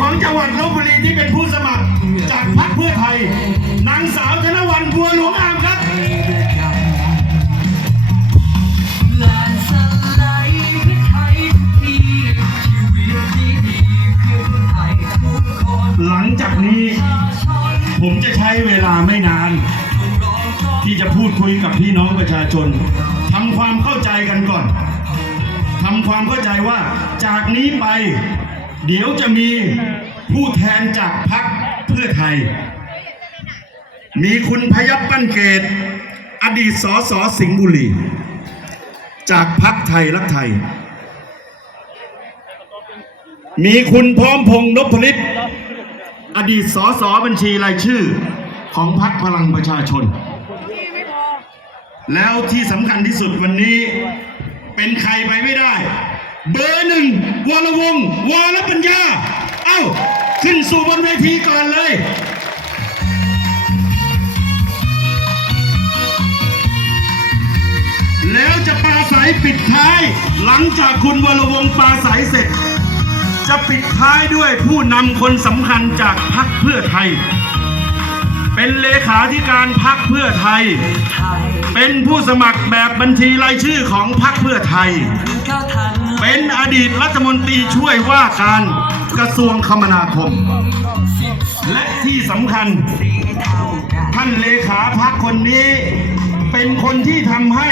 ของจังหวัดลบบุรีที่เป็นผู้สมัคร จากพรรคเพื่อไทย นางสาวธนวันบัวหลวงอามครับด้วยกันลานสไลด์เพื่อไทยทุกทีชีวิตที่ดีเพื่อคนไทยทุกคนหลังจากนี้ประชาชนผมจะใช้เวลาไม่นานรองรับที่จะพูดคุยกับพี่น้องประชาชนทำความเข้าใจกันก่อนทำความเข้าใจว่าจากนี้ไป เดี๋ยวจะมีผู้แทนจากพรรคเพื่อไทย มีคุณพยับปั้นเกต อดีตสสสิงห์บุรี จากพรรคไทยรักไทย มีคุณพร้อมพงษ์นพฤทธิ์อดีตสสบัญชีรายชื่อของพรรคพลังประชาชน แล้วที่สำคัญที่สุดวันนี้เป็นใครไปไม่ได้ เบอร์หนึ่งวรวงศ์วรปัญญา เอ้า ขึ้นสู่บนเวทีก่อนเลยแล้วจะปราศัยปิดท้าย หลังจากคุณวรวงศ์ปราศัยเสร็จ จะปิดท้ายด้วยผู้นำคนสำคัญจากพรรคเพื่อไทย เป็นเลขาธิการพรรคเพื่อไทยไทยเป็นผู้สมัครแบบบัญชีรายชื่อของพรรคเพื่อไทยคือก้าวทาง เป็นอดีตรัฐมนตรีช่วยว่าการกระทรวงคมนาคม และที่สำคัญ ท่านเลขาพักคนนี้ เป็นคนที่ทำให้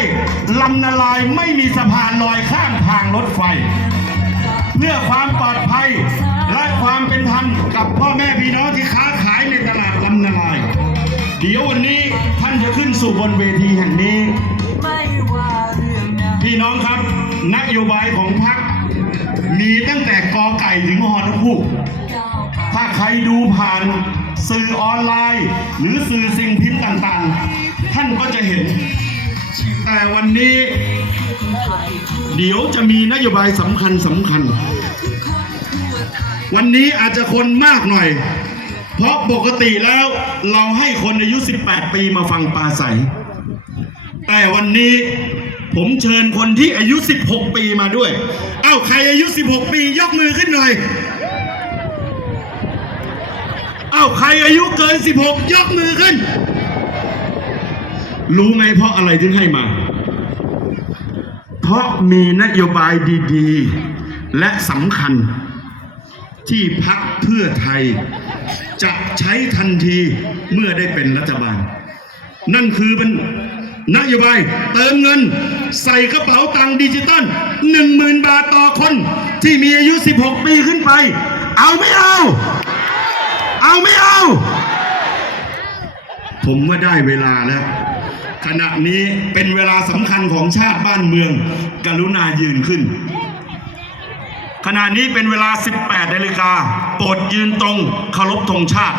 ลำนาลายไม่มีสะพานลอยข้ามทางรถไฟ เพื่อความปลอดภัยและความเป็นธรรมกับพ่อแม่พี่น้องที่ค้าขายในตลาดลำนาลาย เดี๋ยววันนี้ท่านจะขึ้นสู่บนเวทีแห่งนี้ พี่น้องครับ นโยบายของพรรคมีตั้งแต่กอไก่ถึงฮอนกฮูกถ้าใครดูผ่านสื่อออนไลน์ หรือสื่อสิ่งพิมพ์ต่างๆ ท่านก็จะเห็น แต่วันนี้ เดี๋ยวจะมีนโยบายสำคัญสำคัญ วันนี้อาจจะคนมากหน่อย เพราะปกติแล้วเราให้คนอายุ 18 ปีมาฟังปลาใส แต่วันนี้ ผมเชิญคนที่อายุ 16 ปีมาด้วย เอ้าใครอายุ 16 ปียกมือขึ้นหน่อย เอ้าใครอายุเกิน 16 ยกมือขึ้น รู้ไหมเพราะอะไรถึงให้มา เพราะมีนโยบายดีๆ และสำคัญ ที่พักเพื่อไทย จะใช้ทันทีเมื่อได้เป็นรัฐบาล นั่นคือเป็น นโยบายเติมเงิน ใส่กระเป๋าตังค์ดิจิตอล1 0,000 บาทต่อคน ที่มีอายุ 16 ปีขึ้นไป เอาไม่เอา เอาไม่เอา ผมว่าได้เวลาแล้ว ขณะนี้เป็นเวลาสำคัญของชาติบ้านเมือง กรุณายืนขึ้น ขณะนี้เป็นเวลา 18นาฬิกาโปรดยืนตรงเคารพธงชาติ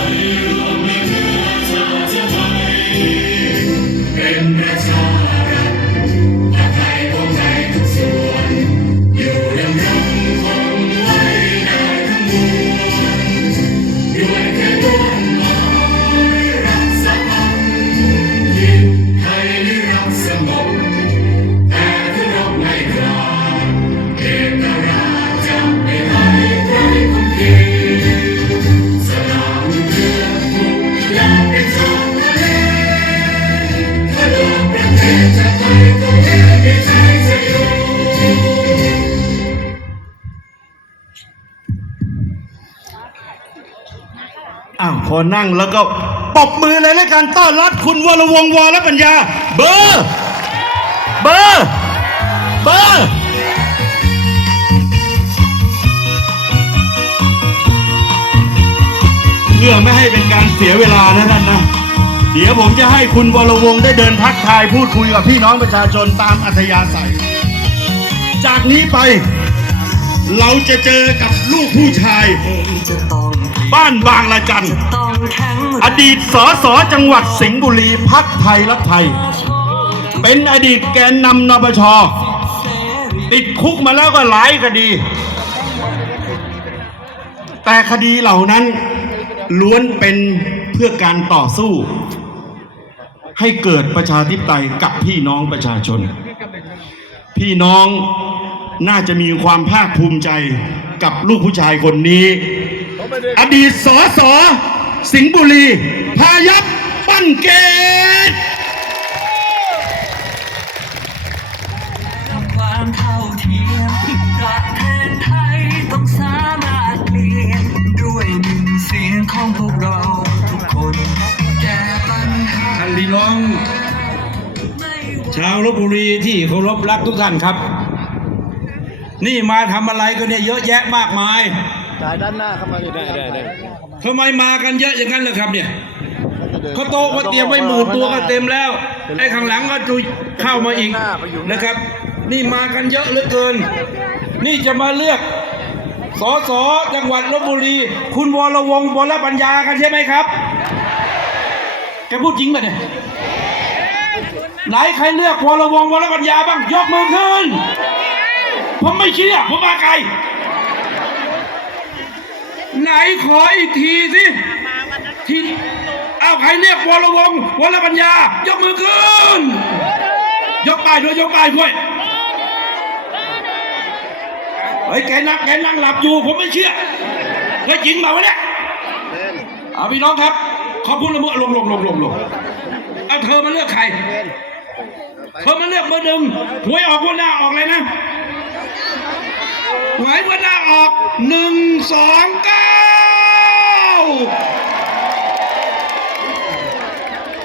นั่งแล้วก็ปบมือเลยแล้วกันต้อนรับคุณวรวงวรปัญญา เบอร์เบอร์เบอร์รพื่อไม่ให้เป็นการเสียเวลานะท่านนะ เดี๋ยวผมจะให้คุณวรวงได้เดินทักทายพูดคุยกับพี่น้องประชาชนตามอัธยาศัย จากนี้ไป เราจะเจอกับลูกผู้ชายจะต้อ บ้านบางละจันต้องแข็งอดีตสสจังหวัดสิงห์บุรีพักไทยรักไทย เป็นอดีตแกนนำนปช ติดคุกมาแล้วก็หลายคดี แต่คดีเหล่านั้นล้วนเป็นเพื่อการต่อสู้ ให้เกิดประชาธิปไตยกับพี่น้องประชาชน พี่น้องน่าจะมีความภาคภูมิใจกับลูกผู้ชายคนนี้ อดีตสอสอสิงห์บุรี พายัพปั้นเกตความเท่าเทียมประเทศไทยต้องสามารถเปลี่ยนด้วยหนึ่งเสียงของพวกเราทุกคนแก้ปัญหาท่านพี่น้องไม่ว่าชาวลบบุรีที่เคารพรักทุกท่านครับ นี่มาทำอะไรกันเนี่ยเยอะแยะมากมาย จ่ายด้านหน้าเข้ามาได้ได้ได้ ทำไมมากันเยอะอย่างนั้นล่ะครับเนี่ยเขาโต๊ะก็เตรียมไว้หมื่นตัวก็เต็มแล้วไอ้ข้างหลังก็จุยเข้ามาอีกนะครับ นี่มากันเยอะเหลือเกิน นี่จะมาเลือกสสจังหวัดลบบุรี คุณวรวงศ์วรปัญญากันใช่ไหมครับแกพูดจริงป่ะเนี่ยไหนใครเลือกวรวงศ์วรปัญญาบ้างยกมือขึ้น ผมไม่เชื่อผมมาไกล ไหนขออีกทีสิที่เอาใครเรียกวรวงวรปัญญา ยกมือขึ้น ยกไปด้วยยกไปด้วยเฮ้ยแกนั่งแกนั่งหลับอยู่ผมไม่เชื่อเฮ้ยจริงเปล่าวะเนี่ยเอาพี่น้องครับขอพูดละเมอลงลงลงลงลงเอาเธอมาเลือกใคร เธอมาเลือกเบอร์หนึ่งหวยออกวันหน้าออกเลยนะ หมายวันหน้าออกหนึ่งสองเก้า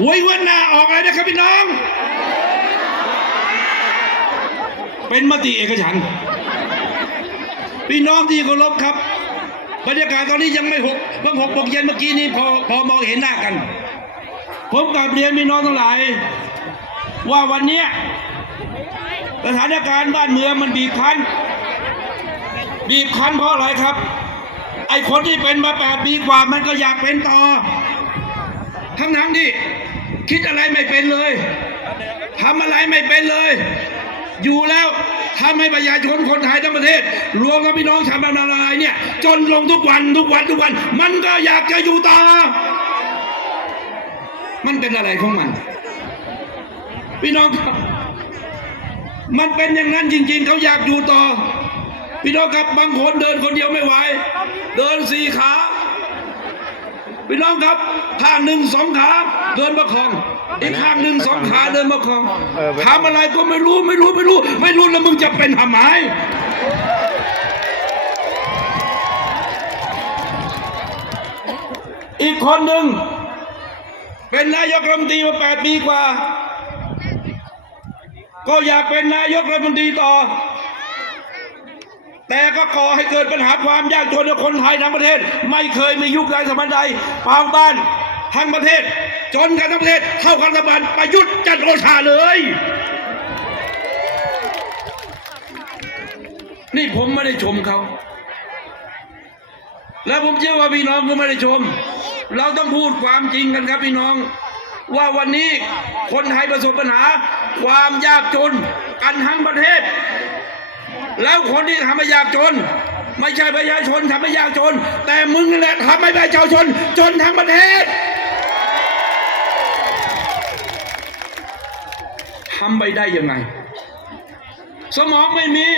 หวยวันหน้าออกอะไรนะครับพี่น้อง เป็นมติเอกฉันพี่น้องที่เคารพครับ บรรยากาศตอนนี้ยังไม่หกเพิ่งหกโมงเย็นเมื่อกี้นี้พอพอมองเห็นหน้ากัน ผมกลับเรียนพี่น้องทั้งหลาย ว่าวันนี้สถานการณ์บ้านเมืองมันบีบคั้น บีบคั้นเพราะอะไรครับ ไอคนที่เป็นมาแปดปีกว่ามันก็อยากเป็นต่อ ทั้งนั้นที่คิดอะไรไม่เป็นเลยทำอะไรไม่เป็นเลย อยู่แล้วทำให้ประชาชนคนไทยทั้งประเทศ รวมกับพี่น้องชาวบ้านนาลายเนี่ย จนลงทุกวันทุกวันทุกวัน มันก็อยากจะอยู่ต่อ มันเป็นอะไรของมัน พี่น้องครับมันเป็นอย่างนั้นจริง ๆ เขาอยากอยู่ต่อ พี่น้องครับบางคนเดินคนเดียวไม่ไหว เดินสี่ขา พี่น้องครับข้างหนึ่งสองขาเดินประคอง อีกข้างหนึ่งสองขาเดินประคองทำอะไรก็ไม่รู้ไม่รู้ไม่รู้ ไม่รู้แล้วมึงจะเป็นทำไมอีกคนหนึ่งเป็นนายกรัฐมนตรีมาแปดปีกว่า ก็อยากเป็นนายกรัฐมนตรีต่อ แต่ก็ก่อให้เกิดปัญหาความยากจนในคนไทยทั้งประเทศ ไม่เคยมียุคใดสมัยใดปางบ้านทั้งประเทศ จนกันทั้งประเทศเท่ากันรัฐบาลประยุทธ์จันโอชาเลย นี่ผมไม่ได้ชมเขา แล้วผมเชื่อว่าพี่น้องก็ไม่ได้ชม เราต้องพูดความจริงกันครับพี่น้อง ว่าวันนี้คนไทยประสบปัญหา ความยากจนกันทั้งประเทศ แล้วคนที่ทำให้ยากจน ไม่ใช่ประชาชนทำให้ยากจน แต่มึงนี่แหละทำให้ประชาชน จนทั้งประเทศทำไปได้ยังไง สมองไม่มี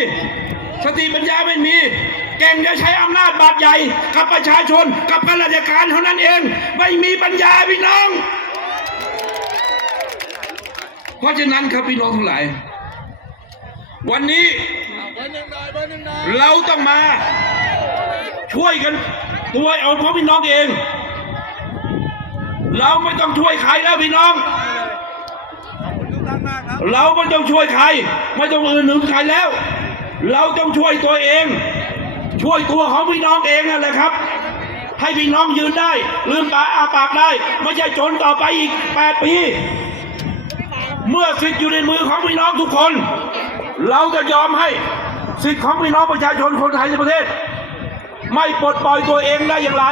สติปัญญาไม่มีแก่งจะใช้อำนาจบาดใหญ่ กับประชาชนกับข้าราชการเท่านั้นเอง ไม่มีปัญญาพี่น้อง เพราะฉะนั้นครับพี่น้องทั้งหลาย วันนี้ เราต้องมา ช่วยกันตัวเอาเพราะพี่น้องเอง เราไม่ต้องช่วยใครแล้วพี่น้อง เราไม่ต้องช่วยใคร ไม่ต้องอื่นหนึ่งใครแล้ว เราต้องช่วยตัวเอง ช่วยตัวของพี่น้องเองนั่นแหละครับ ให้พี่น้องยืนได้ลืมตาอาปากได้ ไม่ใช่จนต่อไปอีก8ปีเมื่อสิทธิ์อยู่ในมือของพี่น้องทุกคน เราจะยอมให้ สิทธิของพี่น้องประชาชนคนไทยในประเทศ ไม่ปลดปล่อยตัวเองได้อย่างไร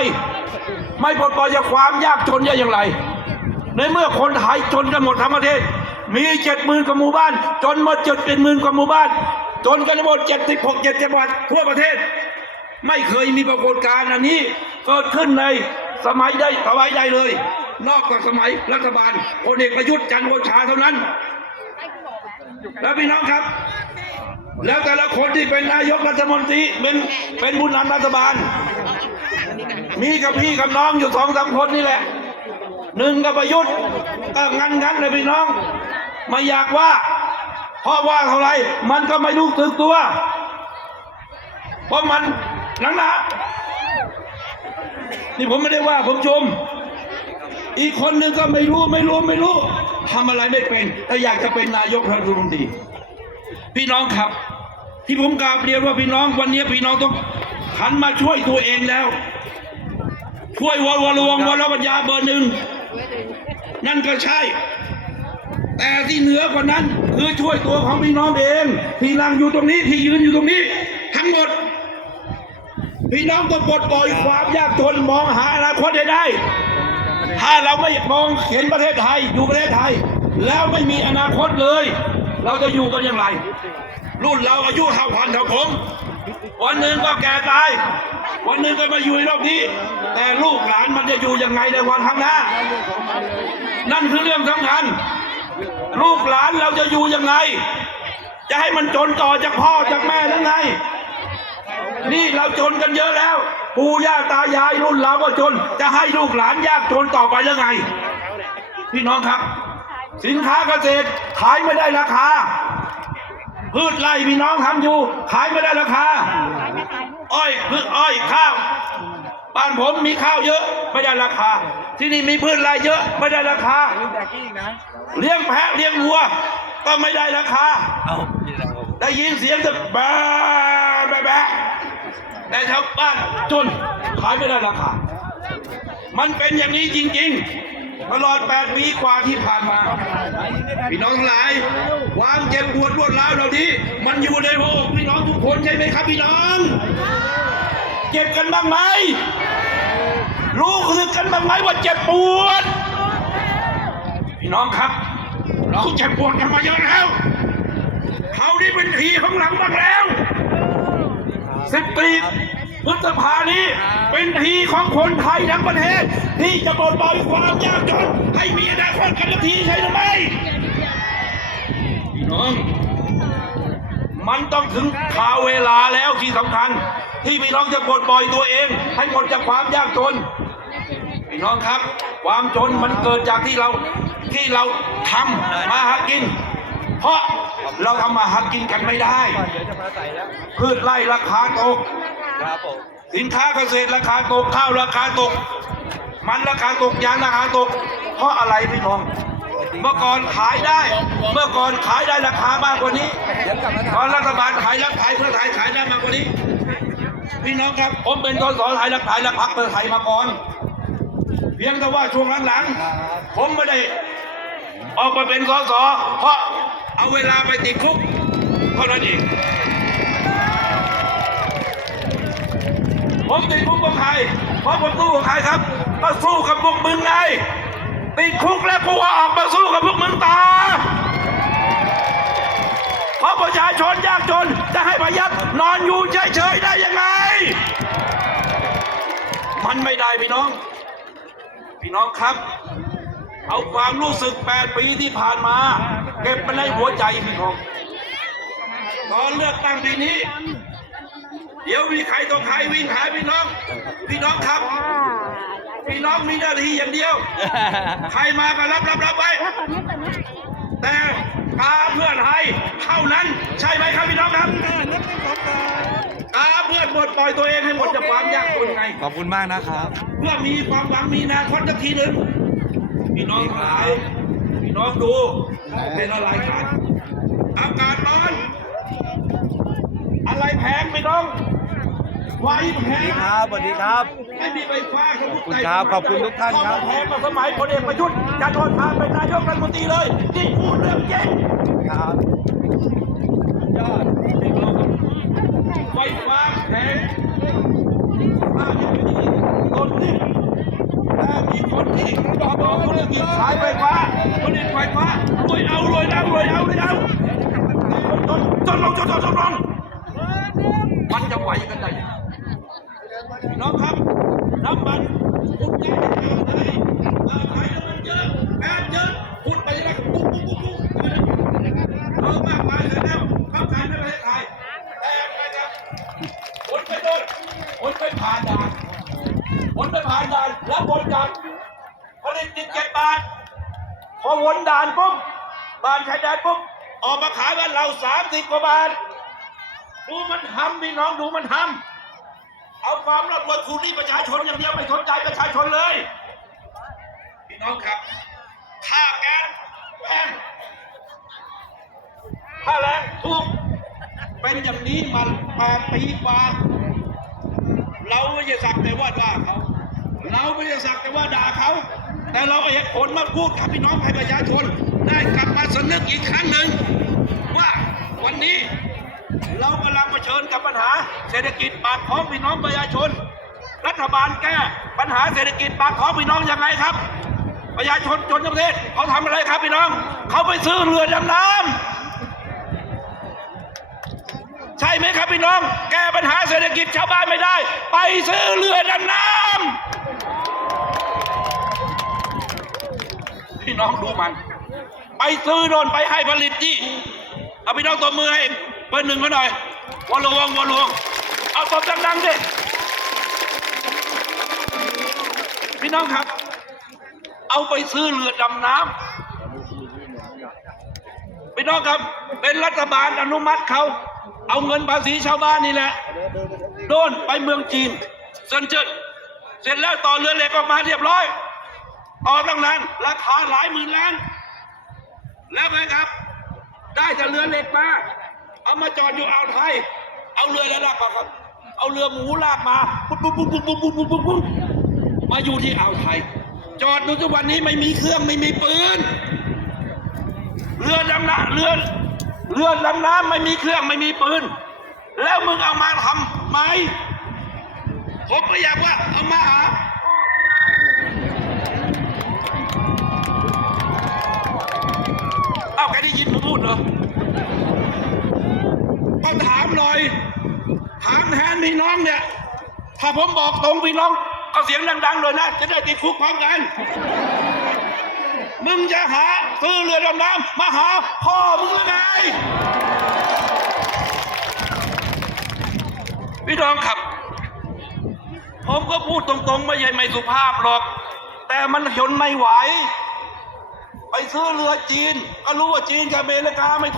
ไม่ปลดปล่อยจากความยากจนได้อย่างไร ในเมื่อคนไทยจนกันหมดทั้งประเทศ มีเจ็ดหมื่นกว่าหมู่บ้าน จนหมดเจ็ดเป็นหมื่นกว่าหมู่บ้าน จนกันหมดเจ็ดสิบหกเจ็ดจังหวัดทั่วประเทศ ไม่เคยมีปรากฏการณ์อันนี้เกิดขึ้นในสมัยใดสมัยใดเลย นอกจากสมัยรัฐบาลพลเอกประยุทธ์จันทร์โอชาเท่านั้น แล้วพี่น้องครับ แล้วแต่ละคนที่เป็นนายกรัฐมนตรีเป็นเป็นผู้นำรัฐบาล มีกับพี่กับน้องอยู่สองสามคนนี่แหละหนึ่งกับประยุทธ์ก็งันงันๆเลยพี่น้อง ไม่อยากว่า เพราะว่าเท่าไรมันก็ไม่รู้สึกตัว เพราะมันหนังหนานี่ผมไม่ได้ว่าผมชม อีกคนหนึ่งก็ไม่รู้ไม่รู้ไม่รู้ทำอะไรไม่เป็นแต่อยากจะเป็นนายกรัฐมนตรี พี่น้องครับ ที่ผมกราบเรียนว่าพี่น้องวันนี้พี่น้องต้องหันมาช่วยตัวเองแล้ว ช่วยวรวรวงวรปัญญาเบอร์หนึ่งนั่นก็ใช่ แต่ที่เหนือกว่านั้น คือช่วยตัวของพี่น้องเองที่นั่งอยู่ตรงนี้ที่ยืนอยู่ตรงนี้ ทั้งหมด พี่น้องต้องปลดปล่อยความยากจนมองหาอนาคตให้ได้ ถ้าเราไม่มองเห็นประเทศไทยอยู่ประเทศไทย แล้วไม่มีอนาคตเลย เราจะอยู่กันอย่างไร รุ่นเราอายุเท่าพันเท่าผม วันหนึ่งก็แก่ตาย วันหนึ่งก็มาอยู่ในโลกนี้ แต่ลูกหลานมันจะอยู่ยังไงในวันข้างหน้า นั่นคือเรื่องสำคัญ ลูกหลานเราจะอยู่ยังไง จะให้มันจนต่อจากพ่อจากแม่หรือไง นี่เราจนกันเยอะแล้วปู่ย่าตายายรุ่นเราก็จน จะให้ลูกหลานยากจนต่อไปหรือไง พี่น้องครับ สินค้าเกษตรขายไม่ได้ราคา พืชไร่พี่น้องทำอยู่ ขายไม่ได้ราคา อ้อยพืชอ้อยข้าว บ้านผมมีข้าวเยอะ ไม่ได้ราคา ที่นี่มีพืชไร่เยอะ ไม่ได้ราคา เลี้ยงแพะเลี้ยงวัว ก็ไม่ได้ราคา ได้ยินเสียงจะแบะแบะแบะแต่ชาวบ้านจนขายไม่ได้ราคา มันเป็นอย่างนี้จริง ๆ ตลอด 8 ปีกว่าที่ผ่านมา พี่น้องทั้งหลาย ความเจ็บปวดรวดร้าวเหล่านี้ มันอยู่ในหัวอกพี่น้องทุกคนใช่ไหมครับพี่น้อง เจ็บกันบ้างไหมรู้สึกกันบ้างไหมว่าเจ็บปวด พี่น้องครับ เราเจ็บปวดกันมาเยอะแล้วเขานี่เป็นทีของหลังบ้างแล้วสิบปี พฤษภานี้เป็นทีของคนไทยทั้งประเทศ ที่จะปลดปล่อยความยากจนให้มีอนาคตกันทันทีใช่หรือไม่พี่น้อง มันต้องถึงคราวเวลาแล้วที่สำคัญ ที่พี่น้องจะปลดปล่อยตัวเอง ให้หมดจากความยากจนพี่น้องครับ ความจนมันเกิดจากที่เราที่เราทำมาหากิน เพราะเราทำมาหากินกันไม่ได้ พืชไร่ราคาตก สินค้าเกษตรราคาตกข้าวราคาตก มันราคาตกยางราคาตก เพราะอะไรพี่น้อง เมื่อก่อนขายได้ เมื่อก่อนขายได้ราคามากกว่านี้ตอนรัฐบาลขายรักขายเพื่อไทยขายได้มากกว่านี้ พี่น้องครับผมเป็นสสไทยรักไทยรักพักเพื่อไทยมาก่อน เพียงแต่ว่าช่วงหลังๆผมไม่ได้ออกมาเป็นสสเพราะเอาเวลาไปติดคุกเท่านั้นเอง ผมติดคุกกับใครเพราะผมสู้กับใครครับ ก็สู้กับพวกมึงไง ติดคุกแล้วกูก็ออกมาสู้กับพวกมึงต่อเพราะประชาชนยากจนจะให้ประยัดนอนอยู่เฉยๆได้ยังไง มันไม่ได้พี่น้อง พี่น้องครับ เอาความรู้สึก8ปีที่ผ่านมา เก็บไปในหัวใจพี่น้องตอนเลือกตั้งปีนี้ เดี๋ยวมีใครต้องใครวิ่งหาพี่น้อง พี่น้องครับ พี่น้องมีหน้าที่อย่างเดียว ใครมาก็รับรับรับไว้ แต่กาเพื่อนไทยเท่านั้นใช่ไหมครับพี่น้องครับกาเพื่อนปลดปล่อยตัวเองให้หมดจากความยากจนไง ขอบคุณมากนะครับ เพื่อมีความหวังมีอนาคตสักทีหนึ่งพี่น้องทั้งหลาย พี่น้องดูเป็นอะไรกันอากาศร้อน อะไรแพงพี่น้อง ไฟแพงครับสวัสดีครับไม่มีไฟฟ้าครับขอบคุณครับขอบคุณทุกท่านครับแพงกว่าสมัยพลเอกประยุทธ์จันทร์โอชาเป็นนายกรัฐมนตรีเลยนี่พูดเรื่องจริงครับยอดไฟฟ้าแพงถ้าอย่างนี้คนที่ถ้ามีคนที่บอกบอกคนอื่นกินขายไฟฟ้าคนอื่นไฟฟ้ารวยเอารวยเอารวยเอารวยเอาจนจนลงจนจนจนลงมันจะไหวกันได้ น้องครับน้ำมันคุณแจ้งข่าวเลยอ่อขายน้ำมันเยอะแก๊สเยอะพูดไปยังไงปุ๊บปุ๊บปุ๊บปุ๊บเออมากมายเลยแล้วเข้าขายในประเทศไทยแต่ไปครับผลไปโดนผลไปผ่านด่านผลไปผ่านด่านแล้วบนด่านผลิตติดเจ็ดบาทพอวนด่านปุ๊บด่านชายแดนปุ๊บออกมาขายบ้านเราสามสิบกว่าบาทดูมันทำพี่น้องดูมันทำ เอาความร่ำรวยคูณหนี้ประชาชนอย่างเดียวไม่สนใจประชาชนเลยพี่น้องครับค่าแก๊สแพงค่าแรงถูกเป็นอย่างนี้มาแปดปีกว่าเราไม่ใช่สักแต่ว่าด่าเขา เราไม่ใช่สักแต่ว่าด่าเขา แต่เราเอาเหตุผลมาพูดกับพี่น้องให้ประชาชน ได้กลับมาสนึกอีกครั้งหนึ่งว่าวันนี้ำลังเผชิญกับปัญหาเศรษฐกิจปากท้องพี่น้องประชาชน รัฐบาลแก้ปัญหาเศรษฐกิจปากท้องพี่น้องยังไงครับ ประชาชนจนประเทศเขาทำอะไรครับพี่น้อง เขาไปซื้อเรือดำน้ำใช่ไหมครับพี่น้อง แก้ปัญหาเศรษฐกิจชาวบ้านไม่ได้ ไปซื้อเรือดำน้ำพี่น้องดูมัน ไปซื้อโดนไปให้ผลิตที่เอาพี่น้องตบมือให้เบอร์หนึ่งเขาหน่อย วอลลวงวอลลวงเอาตบดังๆดิพี่น้องครับ เอาไปซื้อเรือดำน้ำพี่น้องครับ เป็นรัฐบาลอนุมัติเขาเอาเงินภาษีชาวบ้านนี่แหละโดนไปเมืองจีนเซินเจิ้นเสร็จแล้วต่อเรือเหล็กออกมาเรียบร้อยต่อตั้งนานราคาหลายหมื่นล้าน แล้วไงครับ ได้จากเรือเหล็กมา เอามาจอดอยู่อ่าวไทย เอาเรือแล้วลากมาครับ เอาเรือหมูลากมาปุ๊บปุ๊บปุ๊บปุ๊บปุ๊บปุ๊บปุ๊บปุ๊บมาอยู่ที่อ่าวไทย จอดดูทุกวันนี้ไม่มีเครื่องไม่มีปืน เรือดำน้ำเรือเรือดำน้ำไม่มีเครื่องไม่มีปืน แล้วมึงเอามาทำไหมผมก็อยากว่าเอามาหาเอ้าแกได้ยินผมพูดเหรอก็ถามหน่อย ถามแทนพี่น้องเนี่ย ถ้าผมบอกตรงพี่น้องเอาเสียงดังๆเลยนะ จะได้ติดคุกพร้อมกัน มึงจะหาซื้อเรือดำน้ำมาหาพ่อมึงหรือไงพี่น้องครับ ผมก็พูดตรงๆ ไม่ใช่ไม่สุภาพหรอก แต่มันทนไม่ไหว ไปซื้อเรือจีน ก็รู้ว่าจีนกับอเมริกาไม่ถูก